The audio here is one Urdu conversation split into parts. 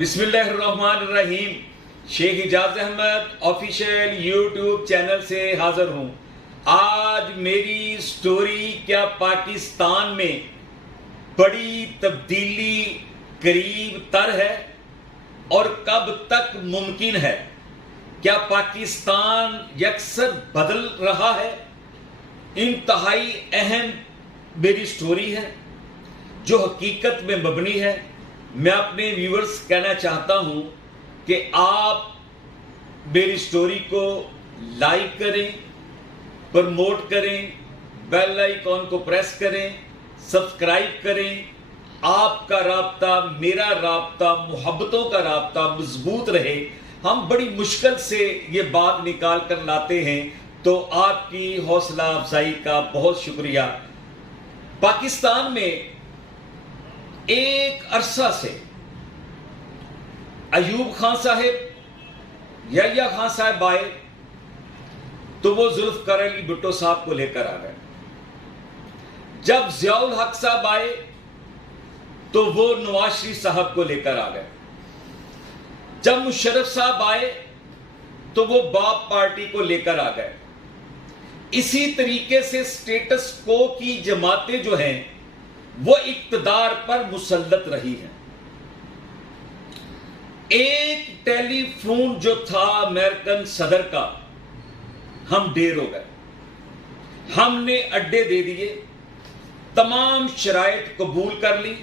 بسم اللہ الرحمن الرحیم. شیخ اجاز احمد آفیشیل یوٹیوب چینل سے حاضر ہوں. آج میری سٹوری کیا پاکستان میں بڑی تبدیلی قریب تر ہے اور کب تک ممکن ہے؟ کیا پاکستان یکسر بدل رہا ہے؟ انتہائی اہم میری سٹوری ہے جو حقیقت میں مبنی ہے. میں اپنے ویورز کہنا چاہتا ہوں کہ آپ میری سٹوری کو لائک کریں، پروموٹ کریں، بیل آئیکن کو پریس کریں، سبسکرائب کریں. آپ کا رابطہ، میرا رابطہ، محبتوں کا رابطہ مضبوط رہے. ہم بڑی مشکل سے یہ بات نکال کر لاتے ہیں، تو آپ کی حوصلہ افزائی کا بہت شکریہ. پاکستان میں ایک عرصہ سے ایوب خان صاحب، یحییٰ خان صاحب آئے تو وہ ذوالفقار علی بھٹو صاحب کو لے کر آ گئے. جب ضیاء الحق صاحب آئے تو وہ نواز شریف صاحب کو لے کر آ گئے. جب مشرف صاحب آئے تو وہ باپ پارٹی کو لے کر آ گئے. اسی طریقے سے سٹیٹس کو کی جماعتیں جو ہیں وہ اقتدار پر مسلط رہی ہیں. ایک ٹیلی فون جو تھا امریکن صدر کا، ہم ڈیر ہو گئے. ہم نے اڈے دے دیے، تمام شرائط قبول کر لی،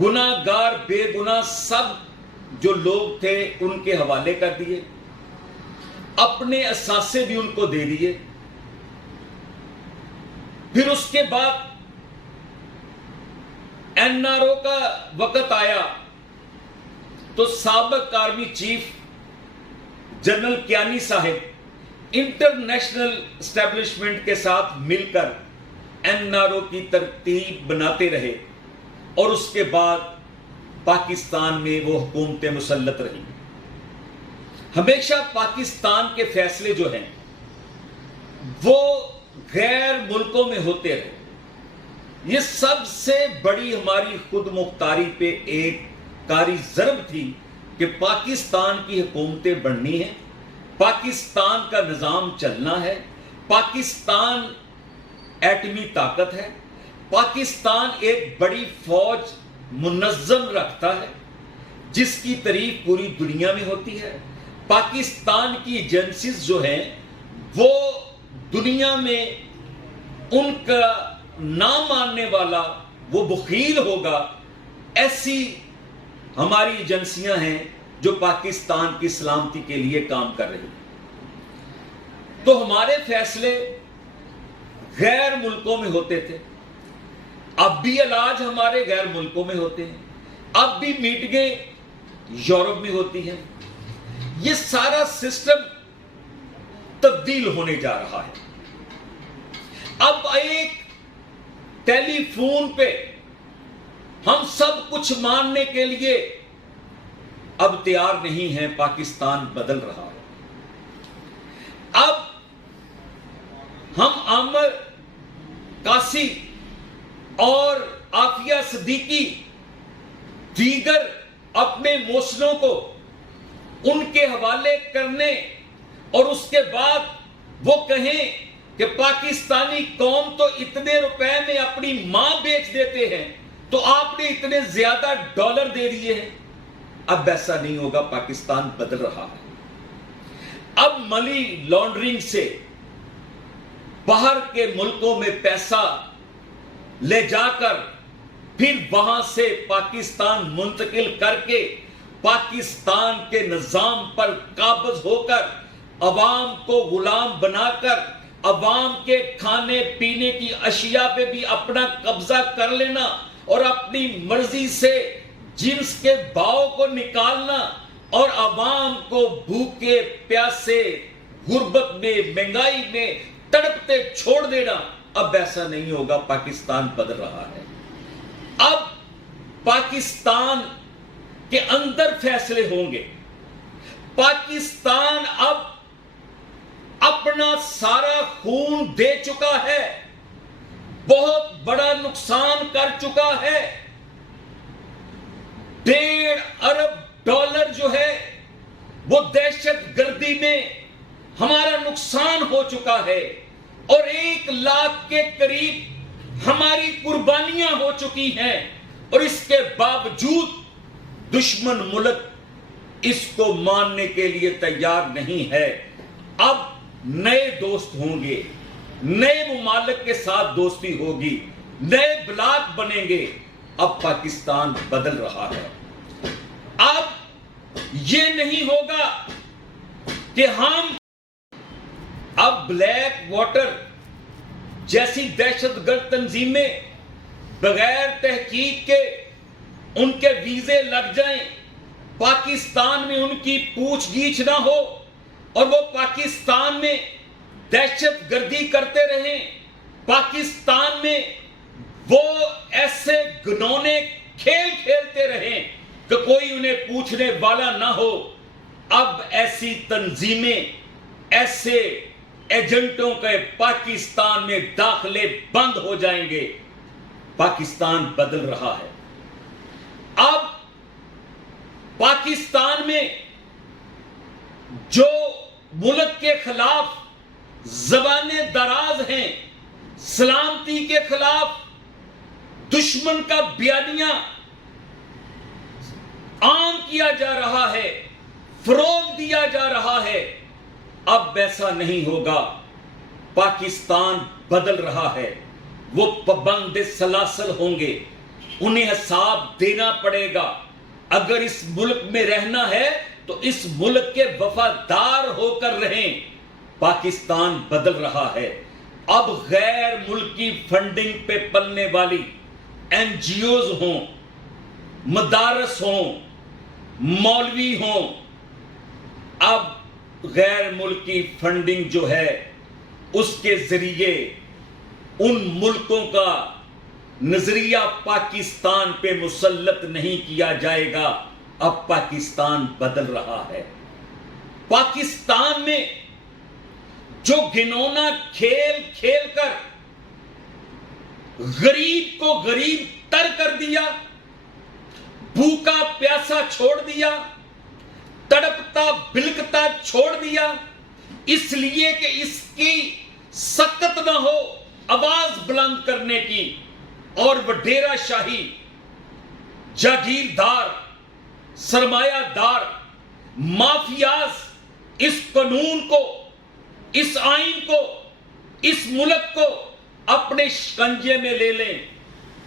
گناہ گار بے گناہ سب جو لوگ تھے ان کے حوالے کر دیے، اپنے اثاثے بھی ان کو دے دیے. پھر اس کے بعد این آر او کا وقت آیا تو سابق آرمی چیف جنرل کیانی صاحب انٹرنیشنل اسٹیبلشمنٹ کے ساتھ مل کر این آر او کی ترتیب بناتے رہے، اور اس کے بعد پاکستان میں وہ حکومتیں مسلط رہی. ہمیشہ پاکستان کے فیصلے جو ہیں وہ غیر ملکوں میں ہوتے رہے. یہ سب سے بڑی ہماری خود مختاری پہ ایک کاری ضرب تھی کہ پاکستان کی حکومتیں بننی ہیں، پاکستان کا نظام چلنا ہے، پاکستان ایٹمی طاقت ہے، پاکستان ایک بڑی فوج منظم رکھتا ہے جس کی تعریف پوری دنیا میں ہوتی ہے. پاکستان کی ایجنسیز جو ہیں وہ دنیا میں ان کا نہ ماننے والا وہ بخیل ہوگا. ایسی ہماری ایجنسیاں ہیں جو پاکستان کی سلامتی کے لیے کام کر رہی ہیں. تو ہمارے فیصلے غیر ملکوں میں ہوتے تھے، اب بھی علاج ہمارے غیر ملکوں میں ہوتے ہیں، اب بھی میٹنگیں یورپ میں ہوتی ہیں. یہ سارا سسٹم تبدیل ہونے جا رہا ہے. اب ایک ٹیلی فون پہ ہم سب کچھ ماننے کے لیے اب تیار نہیں ہیں. پاکستان بدل رہا ہے. اب ہم عامر قاسی اور عافیہ صدیقی دیگر اپنے موشنوں کو ان کے حوالے کرنے اور اس کے بعد وہ کہیں کہ پاکستانی قوم تو اتنے روپے میں اپنی ماں بیچ دیتے ہیں تو آپ نے اتنے زیادہ ڈالر دے دیے ہیں. اب ایسا نہیں ہوگا. پاکستان بدل رہا ہے. اب منی لانڈرنگ سے باہر کے ملکوں میں پیسہ لے جا کر پھر وہاں سے پاکستان منتقل کر کے پاکستان کے نظام پر قابض ہو کر عوام کو غلام بنا کر عوام کے کھانے پینے کی اشیاء پہ بھی اپنا قبضہ کر لینا اور اپنی مرضی سے جنس کے بھاؤ کو نکالنا اور عوام کو بھوکے پیاسے غربت میں مہنگائی میں تڑپتے چھوڑ دینا. اب ایسا نہیں ہوگا. پاکستان بدل رہا ہے. اب پاکستان کے اندر فیصلے ہوں گے. پاکستان اب اپنا سارا خون دے چکا ہے، بہت بڑا نقصان کر چکا ہے. 1.5 $1.5 جو ہے وہ دہشت گردی میں ہمارا نقصان ہو چکا ہے، اور 1 لاکھ کے قریب ہماری قربانیاں ہو چکی ہیں، اور اس کے باوجود دشمن ملک اس کو ماننے کے لیے تیار نہیں ہے۔ اب نئے دوست ہوں گے، نئے ممالک کے ساتھ دوستی ہوگی، نئے بلاک بنیں گے۔ اب پاکستان بدل رہا ہے۔ اب یہ نہیں ہوگا کہ ہم اب بلیک واٹر جیسی دہشت گرد تنظیمیں بغیر تحقیق کے ان کے ویزے لگ جائیں، پاکستان میں ان کی پوچھ گچھ نہ ہو، اور وہ پاکستان میں دہشت گردی کرتے رہیں، پاکستان میں وہ ایسے گھنونے کھیل کھیلتے رہیں کہ کوئی انہیں پوچھنے والا نہ ہو۔ اب ایسی تنظیمیں، ایسے ایجنٹوں کے پاکستان میں داخلے بند ہو جائیں گے۔ پاکستان بدل رہا ہے۔ اب پاکستان میں جو ملک کے خلاف زبانیں دراز ہیں، سلامتی کے خلاف دشمن کا بیانیہ عام کیا جا رہا ہے، فروغ دیا جا رہا ہے، اب ایسا نہیں ہوگا۔ پاکستان بدل رہا ہے۔ وہ پابند سلاسل ہوں گے، انہیں حساب دینا پڑے گا۔ اگر اس ملک میں رہنا ہے تو اس ملک کے وفادار ہو کر رہیں۔ پاکستان بدل رہا ہے۔ اب غیر ملکی فنڈنگ پہ پلنے والی NGOs ہوں، مدارس ہوں، مولوی ہوں، اب غیر ملکی فنڈنگ جو ہے اس کے ذریعے ان ملکوں کا نظریہ پاکستان پہ مسلط نہیں کیا جائے گا۔ اب پاکستان بدل رہا ہے۔ پاکستان میں جو گھنونا کھیل کھیل کر غریب کو غریب تر کر دیا، بھوکا پیاسا چھوڑ دیا، تڑپتا بلکتا چھوڑ دیا، اس لیے کہ اس کی سکت نہ ہو آواز بلند کرنے کی، اور وڈیرا شاہی، جاگیردار، سرمایہ دار، مافیاز اس قانون کو، اس آئین کو، اس ملک کو اپنے شکنجے میں لے لیں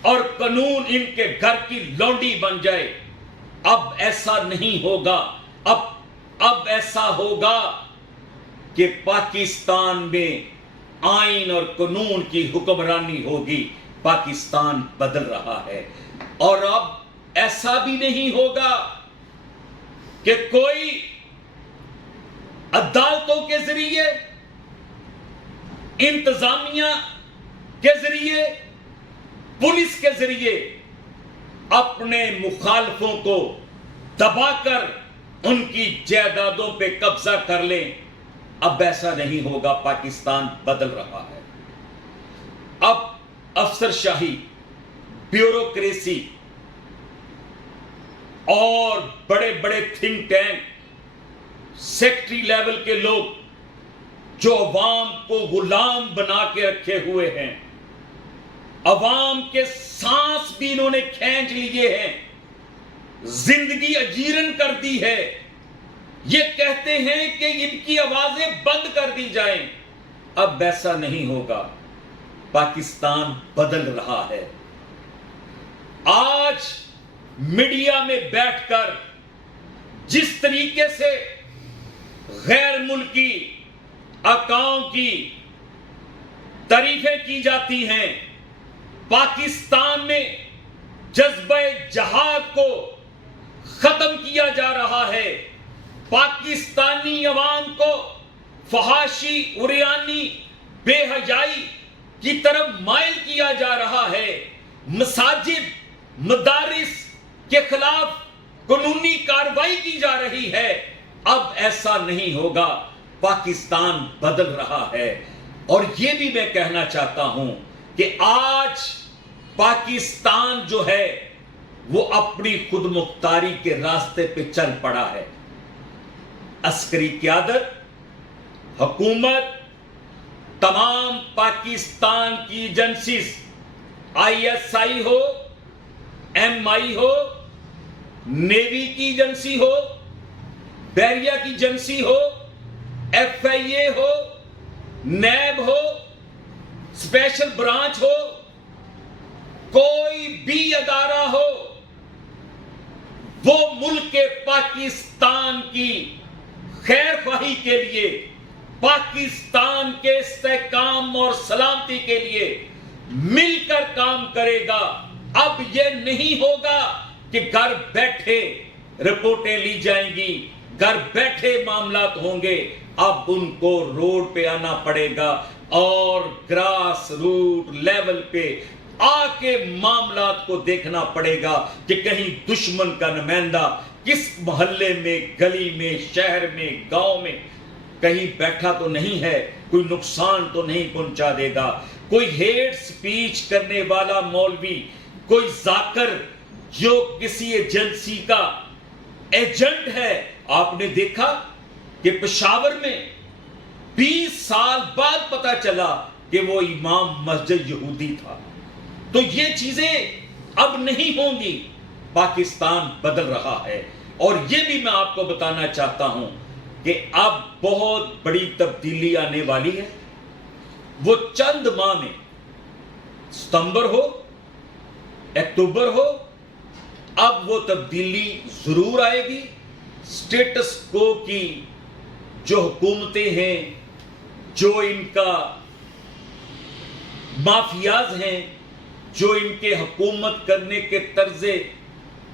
اور قانون ان کے گھر کی لونڈی بن جائے۔ اب ایسا نہیں ہوگا۔ اب ایسا ہوگا کہ پاکستان میں آئین اور قانون کی حکمرانی ہوگی۔ پاکستان بدل رہا ہے۔ اور اب ایسا بھی نہیں ہوگا کہ کوئی عدالتوں کے ذریعے، انتظامیہ کے ذریعے، پولیس کے ذریعے اپنے مخالفوں کو دبا کر ان کی جائیدادوں پہ قبضہ کر لیں۔ اب ایسا نہیں ہوگا۔ پاکستان بدل رہا ہے۔ اب افسر شاہی، بیوروکریسی اور بڑے بڑے تھنک ٹینک، سیکٹری لیول کے لوگ جو عوام کو غلام بنا کے رکھے ہوئے ہیں، عوام کے سانس بھی انہوں نے کھینچ لیے ہیں، زندگی اجیرن کر دی ہے، یہ کہتے ہیں کہ ان کی آوازیں بند کر دی جائیں۔ اب ایسا نہیں ہوگا۔ پاکستان بدل رہا ہے۔ آج میڈیا میں بیٹھ کر جس طریقے سے غیر ملکی آقاؤں کی تعریفیں کی جاتی ہیں، پاکستان میں جذبہ جہاد کو ختم کیا جا رہا ہے، پاکستانی عوام کو فحاشی، عریانی، بے حیائی کی طرف مائل کیا جا رہا ہے، مساجد، مدارس کے خلاف قانونی کارروائی کی جا رہی ہے۔ اب ایسا نہیں ہوگا۔ پاکستان بدل رہا ہے۔ اور یہ بھی میں کہنا چاہتا ہوں کہ آج پاکستان جو ہے وہ اپنی خود مختاری کے راستے پہ چل پڑا ہے. عسکری قیادت، حکومت، تمام پاکستان کی ایجنسیز، ISI ہو، MI ہو، نیوی کی ایجنسی ہو، بحریہ کی ایجنسی ہو، FIA ہو، نیب ہو، اسپیشل برانچ ہو، کوئی بھی ادارہ ہو، وہ ملک پاکستان کی خیر خواہی کے لیے، پاکستان کے استحکام اور سلامتی کے لیے مل کر کام کرے گا. اب یہ نہیں ہوگا کہ گھر بیٹھے رپورٹیں لی جائیں گی، گھر بیٹھے معاملات ہوں گے. اب ان کو روڈ پہ آنا پڑے گا اور گراس روٹ لیول پہ آ کے معاملات کو دیکھنا پڑے گا کہ کہیں دشمن کا نمائندہ کس محلے میں، گلی میں، شہر میں، گاؤں میں کہیں بیٹھا تو نہیں ہے، کوئی نقصان تو نہیں پہنچا دے گا. کوئی ہیٹ سپیچ کرنے والا مولوی، کوئی ذاکر جو کسی ایجنسی کا ایجنٹ ہے. آپ نے دیکھا کہ پشاور میں 20 سال بعد پتا چلا کہ وہ امام مسجد یہودی تھا. تو یہ چیزیں اب نہیں ہوں گی. پاکستان بدل رہا ہے. اور یہ بھی میں آپ کو بتانا چاہتا ہوں کہ اب بہت بڑی تبدیلی آنے والی ہے. وہ چند ماہ میں، ستمبر ہو، اکتوبر ہو، اب وہ تبدیلی ضرور آئے گی. سٹیٹس کو کی جو حکومتیں ہیں، جو ان کا مافیاز ہیں، جو ان کے حکومت کرنے کے طرز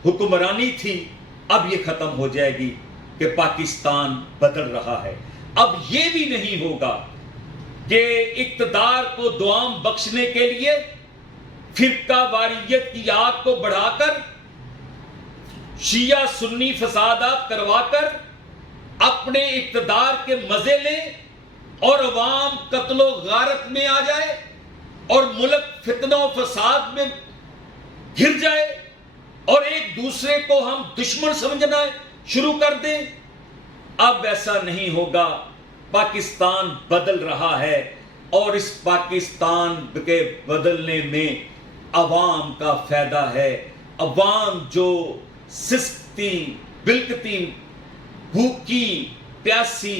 حکمرانی تھی، اب یہ ختم ہو جائے گی کہ پاکستان بدل رہا ہے. اب یہ بھی نہیں ہوگا کہ اقتدار کو دوام بخشنے کے لیے فرقہ واریت کی آگ کو بڑھا کر، شیعہ سنی فسادات کروا کر اپنے اقتدار کے مزے لیں اور عوام قتل و غارت میں آ جائے اور ملک فتنہ و فساد میں گر جائے اور ایک دوسرے کو ہم دشمن سمجھنا شروع کر دیں. اب ایسا نہیں ہوگا. پاکستان بدل رہا ہے اور اس پاکستان کے بدلنے میں عوام کا فائدہ ہے. عوام جو سستی، بلکتی، بھوکی، پیاسی،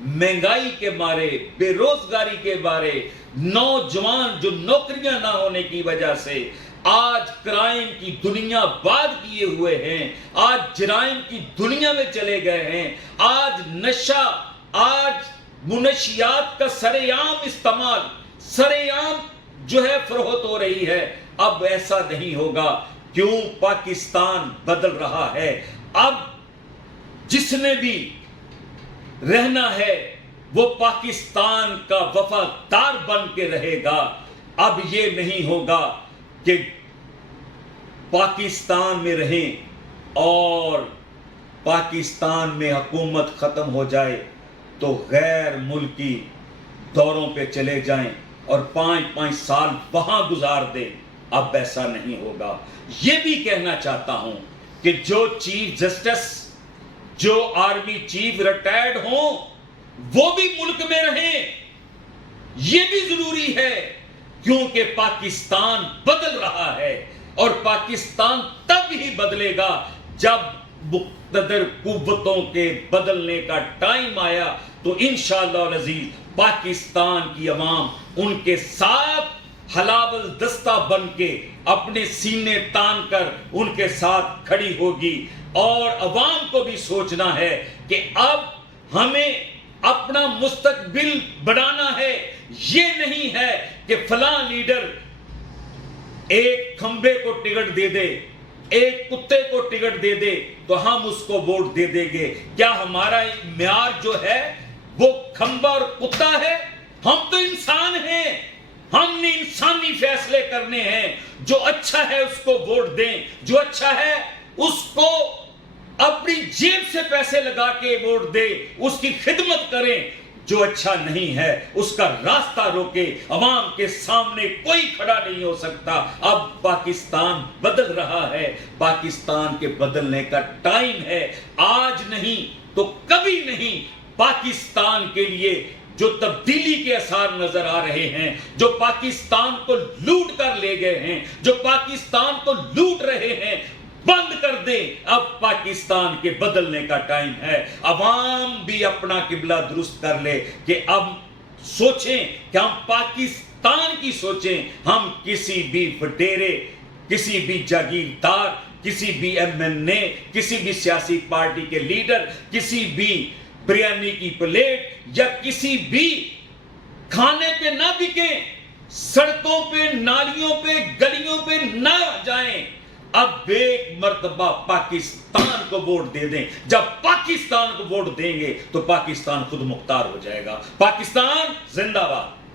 مہنگائی کے مارے، بے روزگاری کے مارے، نوجوان جو نوکریاں نہ ہونے کی وجہ سے آج کرائم کی دنیا باد کیے ہوئے ہیں، آج جرائم کی دنیا میں چلے گئے ہیں، آج نشہ، آج منشیات کا سر عام استعمال، سر عام جو ہے فروخت ہو رہی ہے. اب ایسا نہیں ہوگا. کیوں؟ پاکستان بدل رہا ہے. اب جس نے بھی رہنا ہے وہ پاکستان کا وفادار بن کے رہے گا. اب یہ نہیں ہوگا کہ پاکستان میں رہیں اور پاکستان میں حکومت ختم ہو جائے تو غیر ملکی دوروں پہ چلے جائیں اور 5-5 سال وہاں گزار دیں. اب ایسا نہیں ہوگا. یہ بھی کہنا چاہتا ہوں کہ جو چیف جسٹس، جو آرمی چیف ریٹائرڈ ہوں، وہ بھی ملک میں رہیں. یہ بھی ضروری ہے کیونکہ پاکستان بدل رہا ہے اور پاکستان تب ہی بدلے گا جب مقتدر قوتوں کے بدلنے کا ٹائم آیا. تو انشاءاللہ العزیز پاکستان کی عوام ان کے ساتھ حلابل دستہ بن کے اپنے سینے تان کر ان کے ساتھ کھڑی ہوگی. اور عوام کو بھی سوچنا ہے کہ اب ہمیں اپنا مستقبل بنانا ہے. یہ نہیں ہے کہ فلاں لیڈر ایک کھمبے کو ٹکٹ دے دے، ایک کتے کو ٹکٹ دے دے تو ہم اس کو ووٹ دے دیں گے. کیا ہمارا معیار جو ہے وہ کھمبا اور کتا ہے؟ ہم تو انسان ہیں. ہم نے انسانی فیصلے کرنے ہیں. جو اچھا ہے اس کو ووٹ دیں، جو اچھا ہے اس کو اپنی جیب سے پیسے لگا کے ووٹ دیں، اس کی خدمت کریں. جو اچھا نہیں ہے اس کا راستہ روکے، عوام کے سامنے کوئی کھڑا نہیں ہو سکتا۔ اب پاکستان بدل رہا ہے، پاکستان کے بدلنے کا ٹائم ہے، آج نہیں تو کبھی نہیں۔ پاکستان کے لیے جو تبدیلی کے اثار نظر آ رہے ہیں، جو پاکستان کو لوٹ کر لے گئے ہیں، جو پاکستان کو لوٹ رہے ہیں، بند کر دیں۔ اب پاکستان کے بدلنے کا ٹائم ہے۔ عوام بھی اپنا قبلہ درست کر لے کہ اب سوچیں کہ ہم پاکستان کی سوچیں، ہم کسی بھی وڈیرے، کسی بھی جاگیردار، کسی بھی ایم این اے، کسی بھی سیاسی پارٹی کے لیڈر، کسی بھی بریانی کی پلیٹ یا کسی بھی کھانے پہ نہ بکیں، سڑکوں پہ، نالیوں پہ، گلیوں پہ نہ جائیں۔ اب ایک مرتبہ پاکستان کو ووٹ دے دیں۔ جب پاکستان کو ووٹ دیں گے تو پاکستان خود مختار ہو جائے گا۔ پاکستان زندہ باد۔